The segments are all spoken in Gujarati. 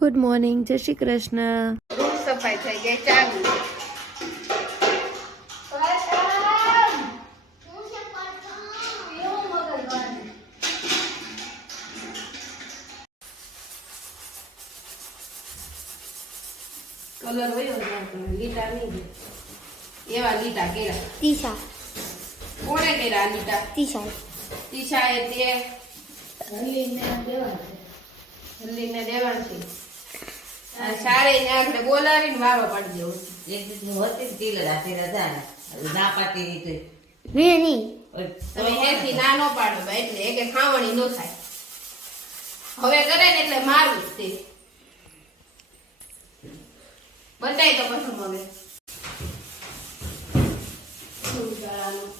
ગુડ મોર્નિંગ, જય શ્રી કૃષ્ણ. રૂમ સફાઈ થઈ ગઈ ચાલુ. કલર વયો લીટા નહીં એવા લીટા કેરા તીસા કોણે કેરા લીટા તીસા તીછા એ તે હલ્લીને દેવાનું છે. આ સારે ને આપણે બોલાવીને વારો પડી દેવો. એક દિવસ હોતી તીલ રાતે રજા ના પાતી ની વેણી તમે હેથી ના નો પાડો ભાઈ, એટલે એકે ખાવણી નો થાય. હવે કરે ને એટલે મારું જ તે બતાય તો પ્રથમ હવે શું કરવાનું.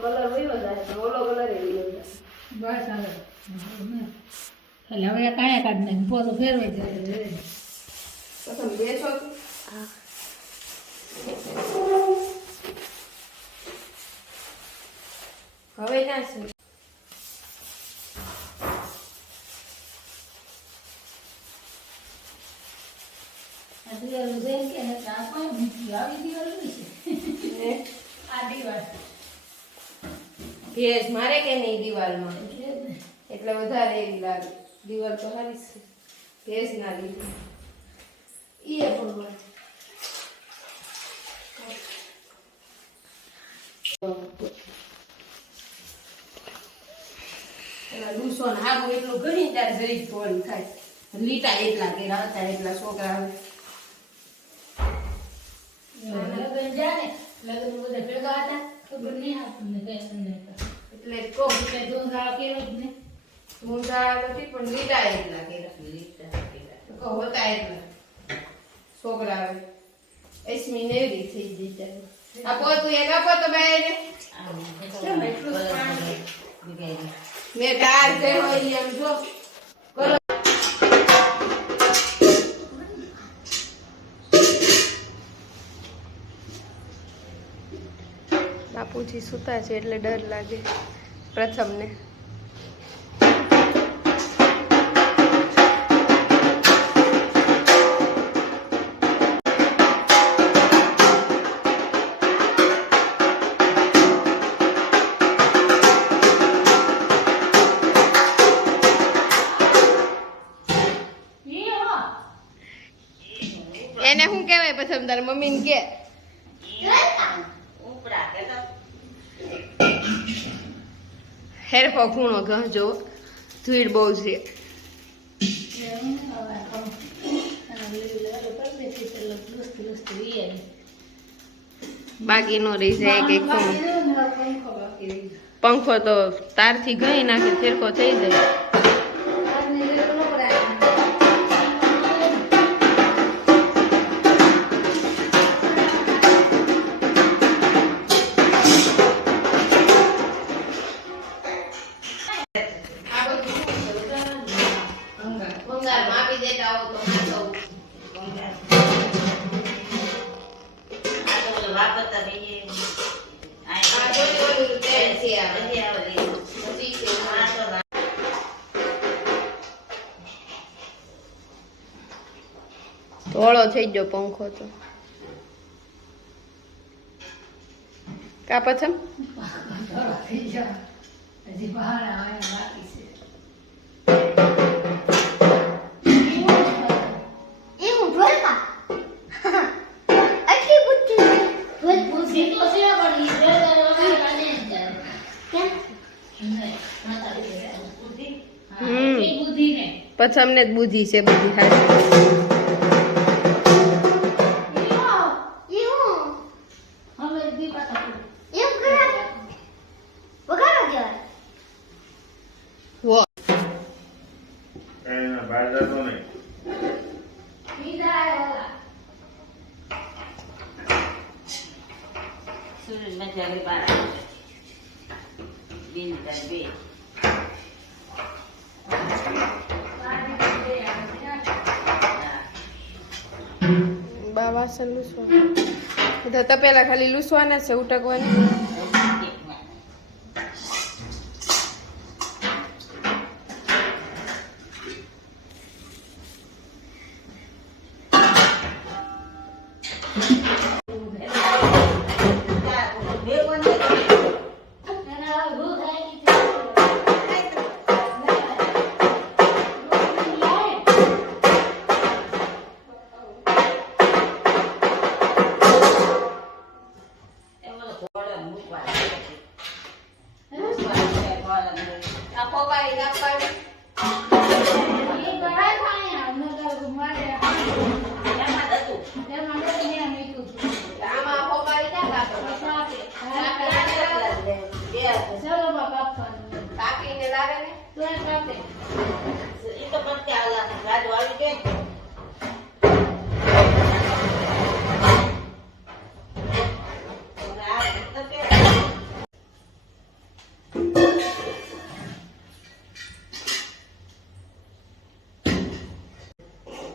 કલર વયો જાય તો ઓલો કલર એ વયો જાય. બસ હવે હવે કાંઈ કાઢ નાખ પોતો ફેરવાઈ જાય. પ્રથમ બેસો હવે ના છે આ દિવાલ જોઈને કે આ કોઈ મૂકી આવી દિવાલ નહીં છે. આ દિવાલ ભેજ મારે કે નહીં દિવાલમાં એટલે જ ને. એટલે વધારે એવી લાગે. દિવાલ તો સારી છે ભેજ ના લીધે ઈ ભગવાન. લૂસો ને હાગું એટલું ઘણી ત્યારે જરીક થોડી થાય. લીટા એટલા કે હતા એટલા છોકરા લગ્ન જાને લગ્ન બધા ભેગા હતા ખબર નહીં આપણને કઈ તમને એટલે કહું એટલે ધોંધા કેવો જ ને ઊંધા નથી પણ લીટા એટલા કે લીટા કહો હતા એટલા છોકરા આવે એસમી નેવરી થઈ ગઈ ત્યારે. આ પોતું એક આપો તો બાય મેં ડાળ કર્યો એમ જો કરો. બાપુજી સુતા છે એટલે ડર લાગે પ્રથમને. એને શું કહેવાય પ્રથમ તારા મમ્મીને કે ઉપડા કે તો હેરફો ખૂણો ગહજો ધૂળ બહુ છે. બાકી નો રહી જાય કે પંખો તો તારથી ગઈ નાખે ફેરફો થઈ જાય. ભંગારમાં આપી દેતા હો તો ના થવું. આ તો ઓલો વાપરતા રહીએ આ જોઈ ઓલું ટ્રેન છે આ બધી આવે હજી છે. આ તો ધોળો થઈ ગયો પંખો તો કા પછમ થઈ જાય હજી બહાર આવ્યા બાકી છે. એવું ઢોલકા આટલી બુદ્ધિ ઢોલ બુદ્ધિ તો છે પણ ઈ ઢોલકા કાઢે જ જાય. કેમ નહીં, માતા બુદ્ધિ. હા, હમ. એટલી બુદ્ધિ ને પછમને જ બુદ્ધિ છે બધી હારી. એવું હવે દી પાછા એમ કરાય વગાડો કહેવાય. વો એના બહાર જતો નહીં. બીજા આવ્યા. સૂરજમાંથી આગળ બહાર આવે. બેન તાર બે. બા વાસણ લૂસવા બધા તપેલા ખાલી લૂસવાના છે ઉટકવાની. એના રૂ થાય કે આ પોકારી નાખવાની. એ બહાર થાય નગર મારે એમાં મેં મીઠું આમાં પોકારી ના કાપો. ચલો બાપા આપવાનું કાકીને લાગે ને તો એ કાપે એ તો પછી રાજુ આવી જાય.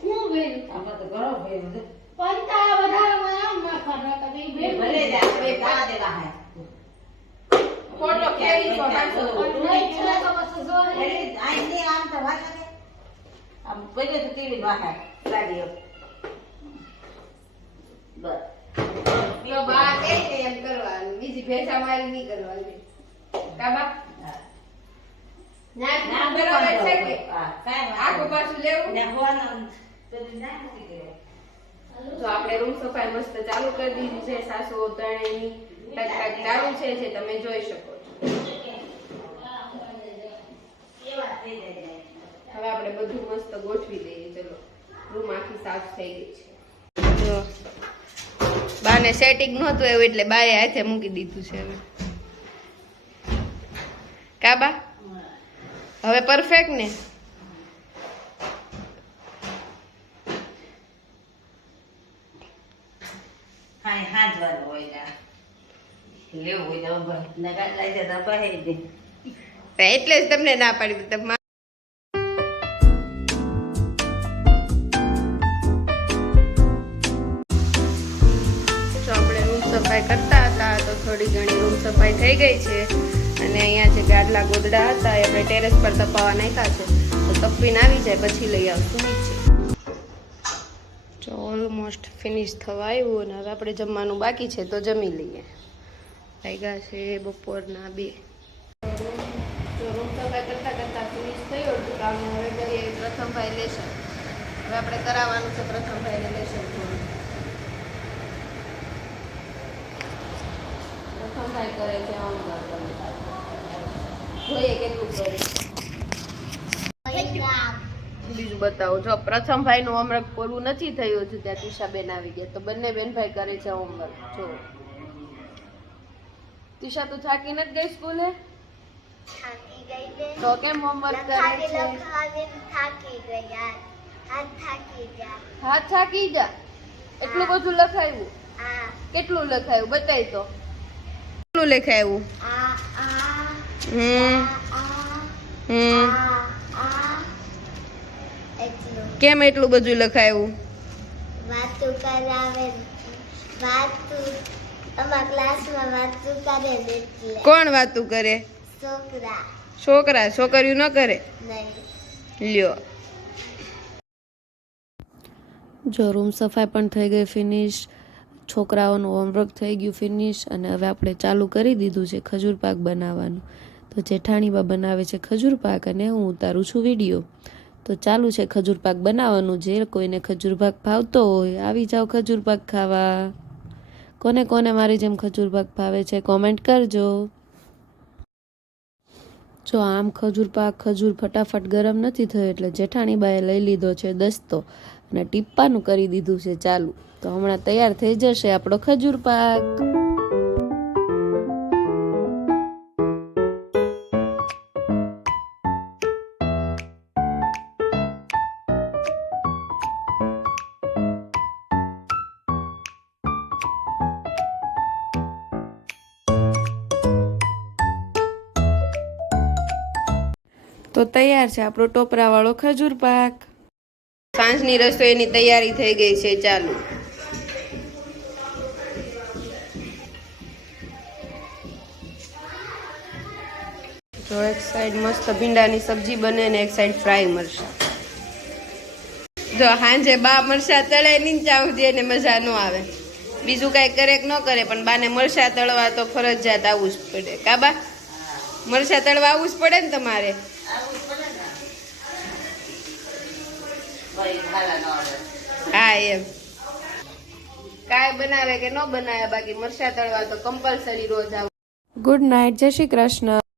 હું બેન આમાં તો ઘણો ભેર છે. પંતા વધારે આમ નાખવાના તો બે ભલે જાય, ભલે બા દેવા હે. ફોટો ખેડી તો હાચો. નહીં છે તો પછી જો ભલે આઈને આમ તો વાત કરે. આમ પહેલે તો ટીવી વાહે લાગ્યો. બસ. તો બા કહે છે એમ કરવાનું, બીજી ભેંસા મારી નહીં કરવાની. કાબા ના ના બરાબર છે કે હા, કાંઈ વાંધો આખું પાછું લેવું. ને હોવાનું પેલું ના મૂકી દેવાય. તો આપણે રૂમ સફાઈ મસ્ત ચાલુ કરી દીધી છે. સાસુ ત્રણેયની ટકટક ચાલુ છે જે તમે જોઈ શકો છો. એવા થઈ જાય. હવે આપણે બધું મસ્ત ગોઠવી દઈએ. ચલો રૂમ આખી સાફ થઈ ગઈ છે. જો બાને સેટિંગ નહોતું એવું એટલે બાએ હાથે મૂકી દીધું છે. હવે કાબા હવે પરફેક્ટ ને. હા, હાંજવાનું હોય ને. લેવું હોય તો ભાઈ નગર લઈ જતા ભાઈ દે. તો એટલે જ તમને ના પાડી તમે આપણે રૂમ સફાઈ કરતા હતા તો થોડી ઘણી રૂમ સફાઈ થઈ ગઈ છે. અને અહીંયા જે ગાડલા ગોદડા હતા એ આપણે ટેરેસ પર તપાવવા નાખ્યા છે. તો તપીને આવી જાય પછી લઈ આવશું નીચે. જો ઓલમોસ્ટ ફિનિશ થવા આવ્યું અને હવે આપણે જમવાનું બાકી છે તો જમી લઈએ. વાગ્યા છે બપોરના 2. તો રૂમ સફાઈ કરતા કરતા ફિનિશ થયું હતું કામ. હવે કરીએ પ્રથમભાઈ લેશન. હવે આપણે કરાવવાનું છે પ્રથમભાઈને લેશન થોડું. પ્રથમભાઈ કરે છે હોમવર્ક. જોઈએ કેટલું કરે. બીજું બતાવો. જો પ્રથમભાઈ નું હોમવર્ક પૂરું નથી થયું હજુ ત્યાં તિશાબેન આવી ગયા. તો બંને બેનભાઈ કરે છે હોમવર્ક. જો તિશા તું થાકી નથી ગઈ સ્કૂલે? થાકી ગઈ ને તો કેમ હોમવર્ક કરે છે? થાકી ગઈ યાર. હાથ થાકી જા. હાથ થાકી જા. એટલું બધું લખાયું? આ કેટલું લખાયું બતાય તો. કેટલું લખાયું? આ હમ હમ આ એટલું કેમ એટલું બધું લખાયું? વાતું કરાવે. વાતું અમારા ક્લાસમાં વાતું કરે ને એટલે કોણ વાતું કરે? છોકરા છોકરા. છોકરીઓ ન કરે? નહીં. લ્યો. જો રૂમ સફાઈ પણ થઈ ગઈ ફિનિશ. છોકરાઓનું હોમવર્ક થઈ ગયું ફિનિશ. અને હવે આપણે ચાલુ કરી દીધું છે ખજૂર પાક બનાવવાનું. તો જેઠાણીબા બનાવે છે ખજૂર પાક અને હું ઉતારું છું વિડીયો. તો ચાલુ છે ખજૂર પાક બનાવવાનું. જે કોઈને ખજૂર પાક ભાવતો હોય આવી જાઓ ખજૂર પાક ખાવા. કોને કોને મારી જેમ ખજૂર પાક ભાવે છે કોમેન્ટ કરજો. જો આમ ખજૂર પાક ખજૂર ફટાફટ ગરમ નથી થયો એટલે જેઠાણીબાએ લઈ લીધો છે દસ્તો અને ટીપ્પાનું કરી દીધું છે ચાલુ. તો હમણાં તૈયાર થઈ જશે આપણો ખજૂર પાક. તો તૈયાર છે આપણો ટોપરાવાળો ખજૂર પાક. સાંજની રસોઈની તૈયારી થઈ ગઈ છે ચાલુ. જો એક સાઈડ મસ્ત ભીંડાની સબ્જી બને ને એક સાઈડ ફ્રાય મરચાં. જો હાંજે બા મરચાં તળે નહીં ત્યાં સુધી એને મજા ન આવે. બીજું કાંઈ કરે કે ન કરે પણ બાને મરચાં તળવા તો ફરજિયાત આવવું જ પડે. કાબા મરચાં તળવા આવવું જ પડે ને તમારે? હા એમ કાંઈ બનાવે કે ન બનાવે બાકી મરચાં તળવા તો કમ્પલસરી રોજ આવું. ગુડ નાઇટ, જય શ્રી કૃષ્ણ.